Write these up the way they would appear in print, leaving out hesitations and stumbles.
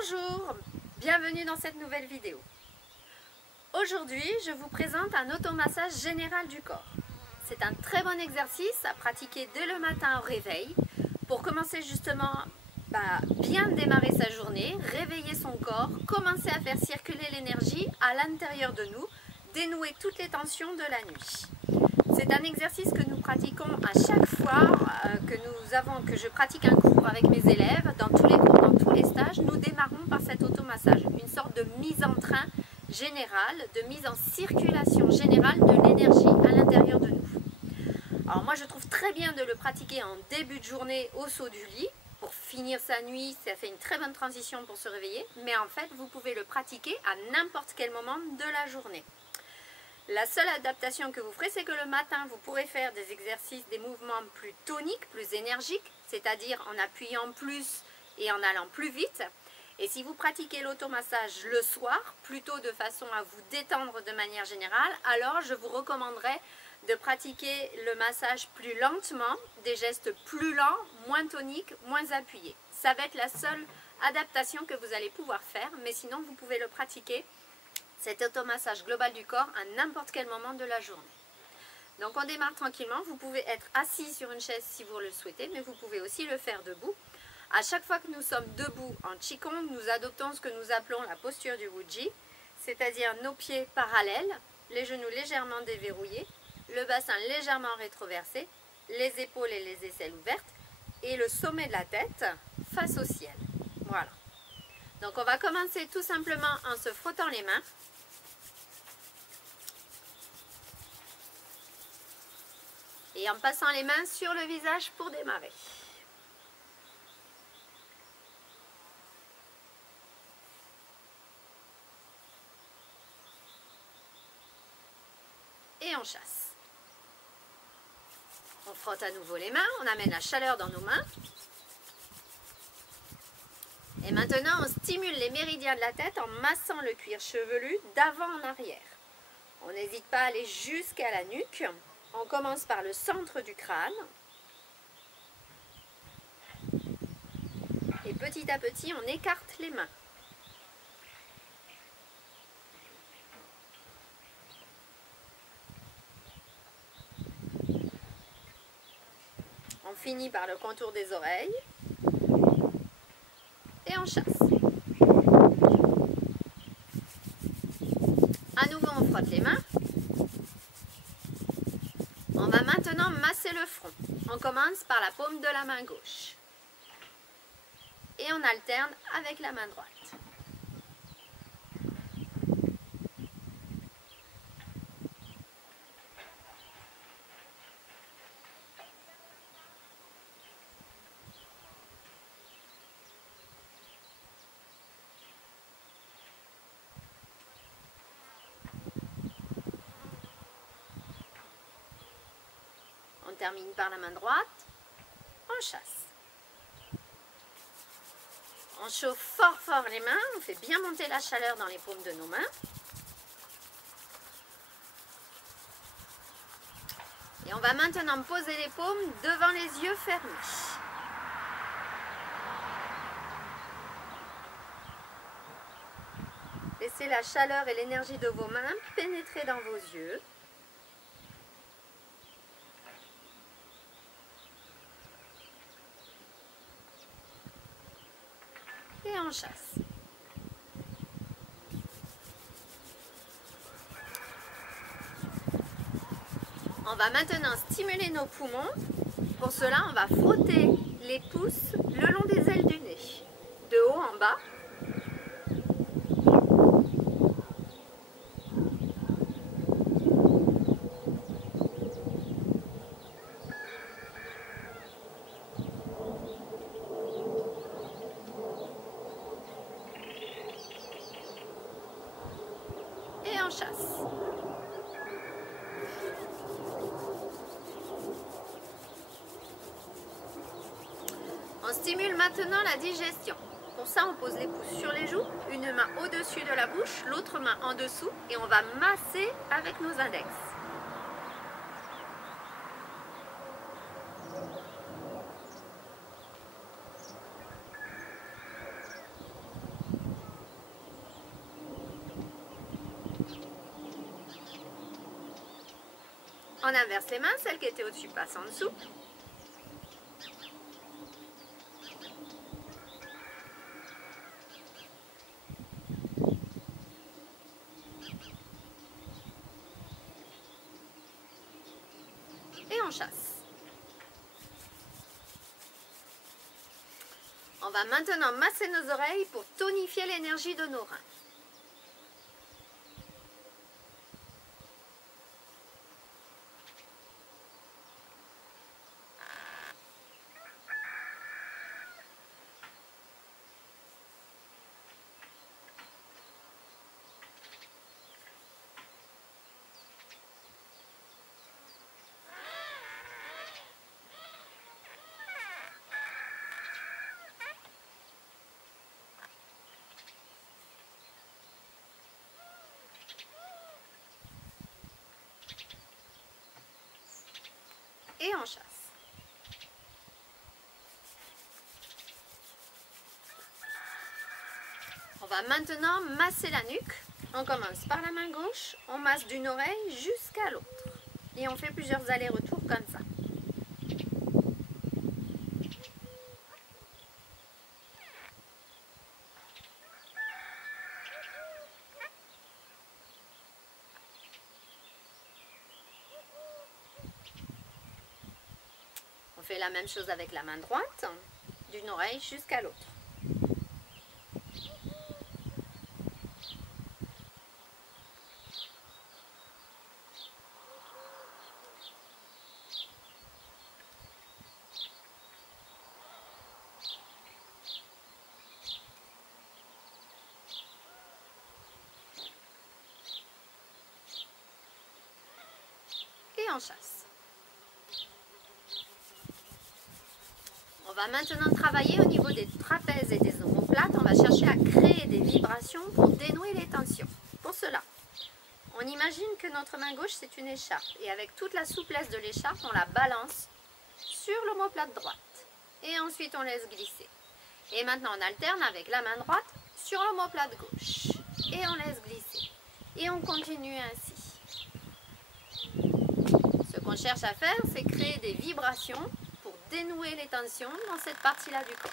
Bonjour, bienvenue dans cette nouvelle vidéo. Aujourd'hui, je vous présente un automassage général du corps. C'est un très bon exercice à pratiquer dès le matin au réveil pour commencer justement bien démarrer sa journée, réveiller son corps, commencer à faire circuler l'énergie à l'intérieur de nous, dénouer toutes les tensions de la nuit. C'est un exercice que nous pratiquons à chaque fois que je pratique un cours avec mes élèves. Dans tous les cours, dans tous les stages, nous démarrons par cet automassage, une sorte de mise en train générale, de mise en circulation générale de l'énergie à l'intérieur de nous. Alors moi, je trouve très bien de le pratiquer en début de journée au saut du lit. Pour finir sa nuit, ça fait une très bonne transition pour se réveiller. Mais en fait, vous pouvez le pratiquer à n'importe quel moment de la journée. La seule adaptation que vous ferez, c'est que le matin, vous pourrez faire des exercices, des mouvements plus toniques, plus énergiques, c'est-à-dire en appuyant plus et en allant plus vite. Et si vous pratiquez l'automassage le soir, plutôt de façon à vous détendre de manière générale, alors je vous recommanderais de pratiquer le massage plus lentement, des gestes plus lents, moins toniques, moins appuyés. Ça va être la seule adaptation que vous allez pouvoir faire, mais sinon vous pouvez le pratiquer, cet automassage global du corps, à n'importe quel moment de la journée. Donc on démarre tranquillement, vous pouvez être assis sur une chaise si vous le souhaitez, mais vous pouvez aussi le faire debout. À chaque fois que nous sommes debout en Qigong, nous adoptons ce que nous appelons la posture du Wuji, c'est-à-dire nos pieds parallèles, les genoux légèrement déverrouillés, le bassin légèrement rétroversé, les épaules et les aisselles ouvertes, et le sommet de la tête face au ciel. Voilà. Donc on va commencer tout simplement en se frottant les mains. Et en passant les mains sur le visage pour démarrer. Et on chasse. On frotte à nouveau les mains, on amène la chaleur dans nos mains. Et maintenant, on stimule les méridiens de la tête en massant le cuir chevelu d'avant en arrière. On n'hésite pas à aller jusqu'à la nuque. On commence par le centre du crâne. Et petit à petit, on écarte les mains. On finit par le contour des oreilles. Et on chasse. À nouveau, on frotte les mains. On va maintenant masser le front. On commence par la paume de la main gauche. Et on alterne avec la main droite. On termine par la main droite. On chasse. On chauffe fort les mains, on fait bien monter la chaleur dans les paumes de nos mains. Et on va maintenant poser les paumes devant les yeux fermés. Laissez la chaleur et l'énergie de vos mains pénétrer dans vos yeux. Et on chasse. On va maintenant stimuler nos poumons. Pour cela, on va frotter les pouces le long des ailes du nez, de haut en bas. Et on chasse. On stimule maintenant la digestion. Pour ça, on pose les pouces sur les joues, une main au-dessus de la bouche, l'autre main en dessous, et on va masser avec nos index. On inverse les mains, celle qui était au-dessus passe en dessous. Et on chasse. On va maintenant masser nos oreilles pour tonifier l'énergie de nos reins. Et on chasse. On va maintenant masser la nuque. On commence par la main gauche, on masse d'une oreille jusqu'à l'autre. Et on fait plusieurs allers-retours comme ça. On fait la même chose avec la main droite, d'une oreille jusqu'à l'autre. Et on chasse. On va maintenant travailler au niveau des trapèzes et des omoplates. On va chercher à créer des vibrations pour dénouer les tensions. Pour cela, on imagine que notre main gauche c'est une écharpe. Et avec toute la souplesse de l'écharpe, on la balance sur l'omoplate droite. Et ensuite on laisse glisser. Et maintenant on alterne avec la main droite sur l'omoplate gauche. Et on laisse glisser. Et on continue ainsi. Ce qu'on cherche à faire, c'est créer des vibrations pour dénouer les tensions dans cette partie-là du corps.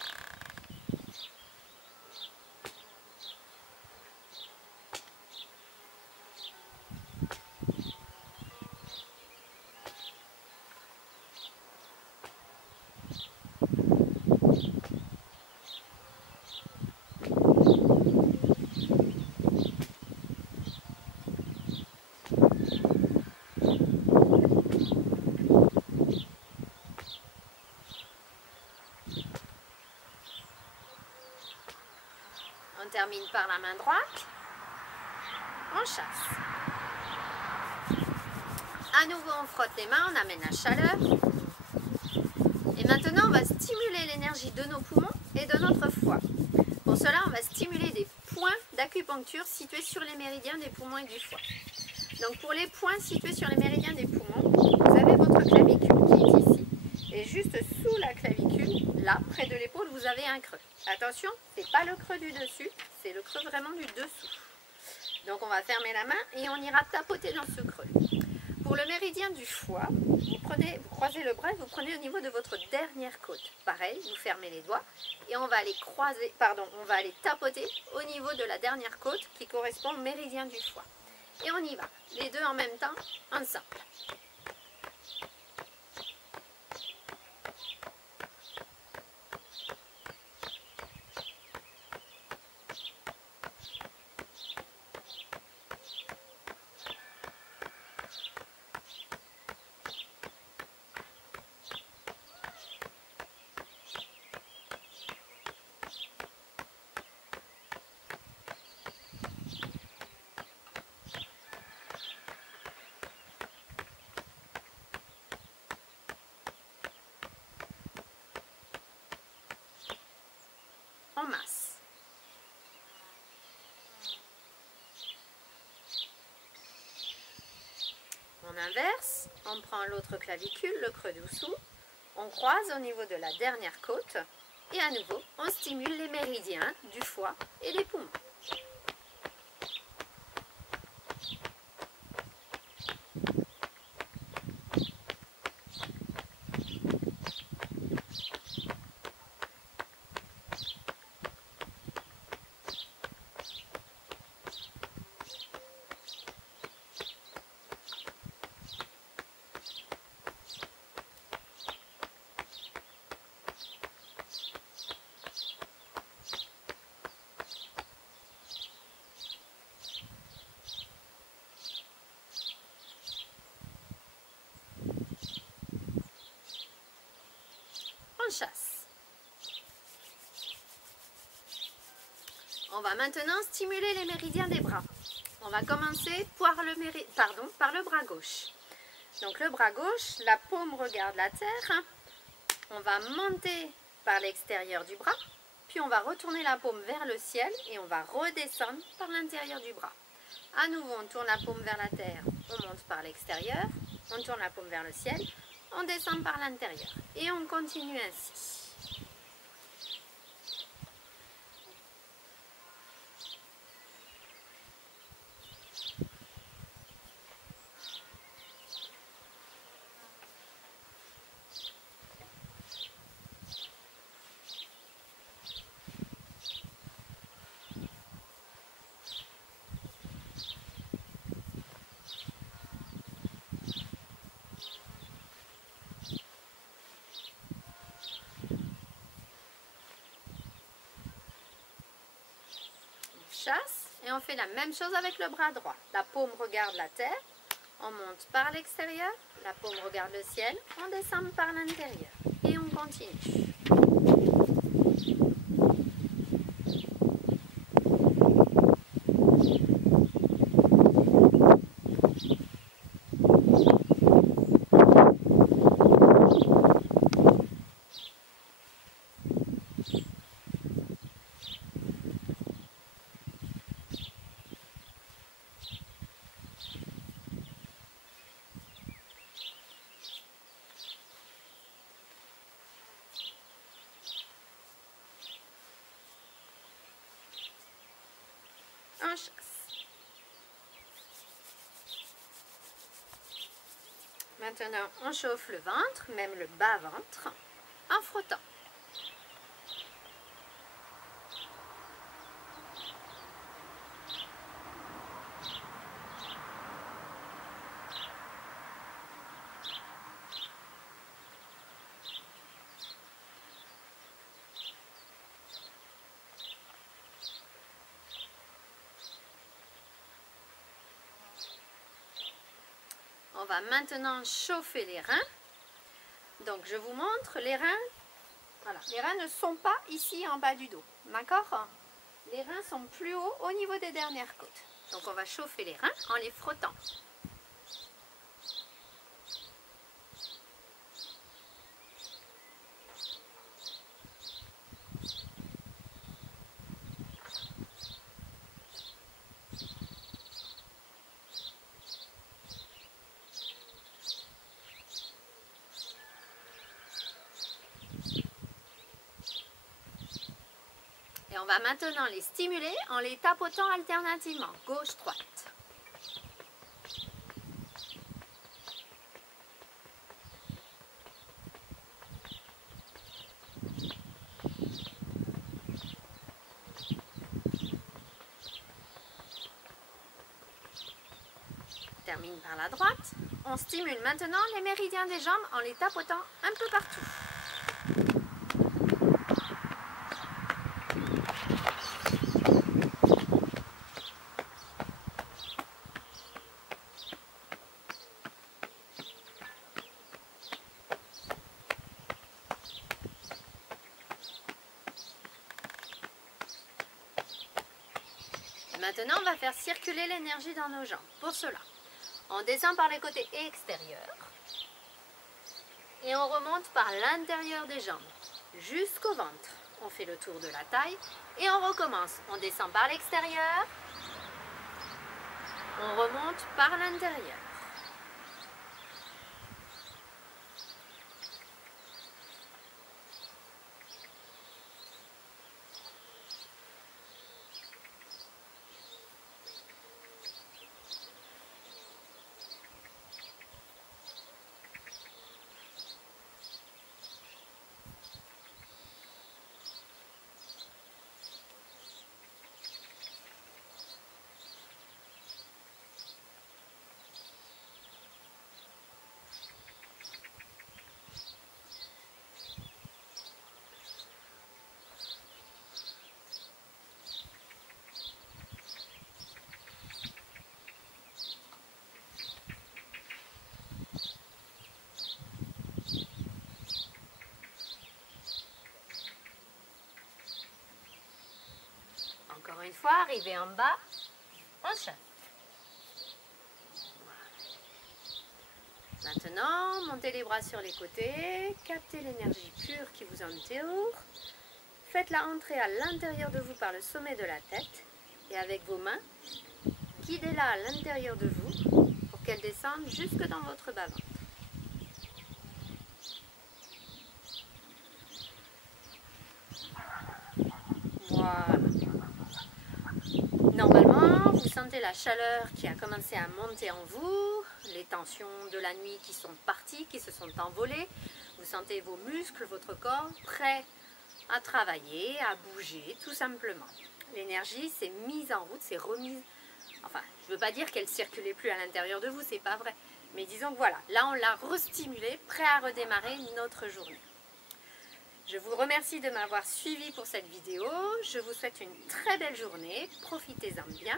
On termine par la main droite. On chasse. À nouveau, on frotte les mains, on amène la chaleur. Et maintenant, on va stimuler l'énergie de nos poumons et de notre foie. Pour cela, on va stimuler des points d'acupuncture situés sur les méridiens des poumons et du foie. Donc, pour les points situés sur les méridiens des poumons, vous avez votre clavicule qui est ici. Et juste sous la clavicule, là, près de l'épaule, vous avez un creux. Attention, ce n'est pas le creux du dessus, c'est le creux vraiment du dessous. Donc on va fermer la main et on ira tapoter dans ce creux. Pour le méridien du foie, vous croisez le bras et vous prenez au niveau de votre dernière côte. Pareil, vous fermez les doigts et on va aller tapoter au niveau de la dernière côte qui correspond au méridien du foie. Et on y va, les deux en même temps, ensemble. En masse. On inverse, on prend l'autre clavicule, le creux dessous, on croise au niveau de la dernière côte et à nouveau on stimule les méridiens du foie et des poumons. On chasse. On va maintenant stimuler les méridiens des bras. On va commencer par le bras gauche. Donc le bras gauche, la paume regarde la terre. On va monter par l'extérieur du bras, puis on va retourner la paume vers le ciel et on va redescendre par l'intérieur du bras. À nouveau, on tourne la paume vers la terre, on monte par l'extérieur, on tourne la paume vers le ciel, on descend par l'intérieur et on continue ainsi. Chasse et on fait la même chose avec le bras droit. La paume regarde la terre, on monte par l'extérieur, la paume regarde le ciel, on descend par l'intérieur et on continue. On chasse. Maintenant, on chauffe le ventre, même le bas-ventre, en frottant. On va maintenant chauffer les reins. Donc je vous montre les reins. Voilà, les reins ne sont pas ici en bas du dos. D'accord? Les reins sont plus hauts au niveau des dernières côtes. Donc on va chauffer les reins en les frottant. Et on va maintenant les stimuler en les tapotant alternativement, gauche-droite. Termine par la droite. On stimule maintenant les méridiens des jambes en les tapotant un peu partout. Maintenant, on va faire circuler l'énergie dans nos jambes. Pour cela, on descend par les côtés extérieurs et on remonte par l'intérieur des jambes jusqu'au ventre. On fait le tour de la taille et on recommence. On descend par l'extérieur, on remonte par l'intérieur. fois arrivé en bas, on chasse. Maintenant, montez les bras sur les côtés, captez l'énergie pure qui vous entoure. Faites-la entrer à l'intérieur de vous par le sommet de la tête et avec vos mains, guidez-la à l'intérieur de vous pour qu'elle descende jusque dans votre bas-ventre. Voilà. Normalement, vous sentez la chaleur qui a commencé à monter en vous, les tensions de la nuit qui sont parties, qui se sont envolées. Vous sentez vos muscles, votre corps prêts à travailler, à bouger, tout simplement. L'énergie s'est mise en route, s'est remise. Enfin, je ne veux pas dire qu'elle ne circulait plus à l'intérieur de vous, c'est pas vrai. Mais disons que voilà, là on l'a restimulée, prêt à redémarrer notre journée. Je vous remercie de m'avoir suivi pour cette vidéo. Je vous souhaite une très belle journée. Profitez-en bien.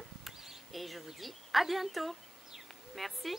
Et je vous dis à bientôt. Merci.